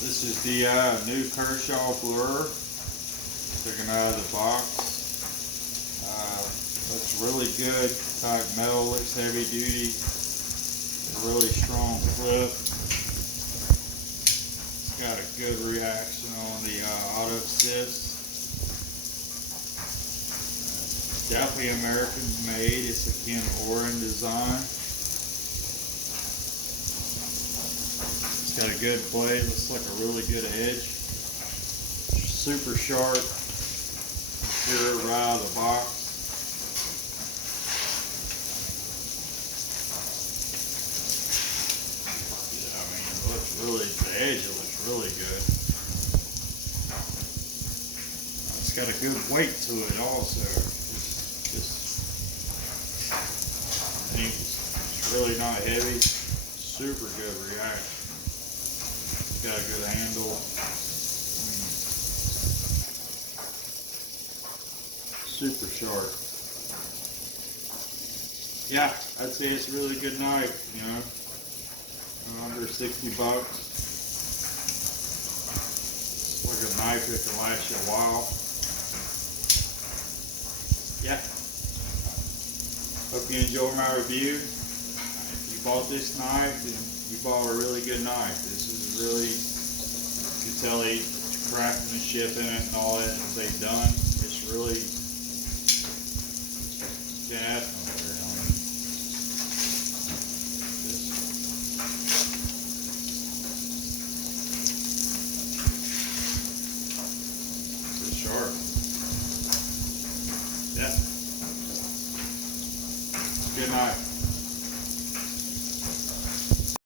This is the new Kersaw Blur. Taken out of the box. Looks really good. Type metal, looks heavy duty. Really strong flip. It's got a good reaction on the auto assist. Definitely American made. It's a Ken Oren design. It's got a good blade. Looks like a really good edge. Super sharp. Material right out of the box. Yeah, I mean, it looks really, the edge looks really good. It's got a good weight to it also. It's really not heavy. Super good reaction. It's got a good handle. Super sharp. Yeah, I'd say it's a really good knife, you know. Under 60 bucks. It's like a knife that can last you a while. Yeah. Hope you enjoy my review. If you bought this knife, then you bought a really good knife. This is really, you can tell the craftsmanship in it and all that they've done. It's really, yeah.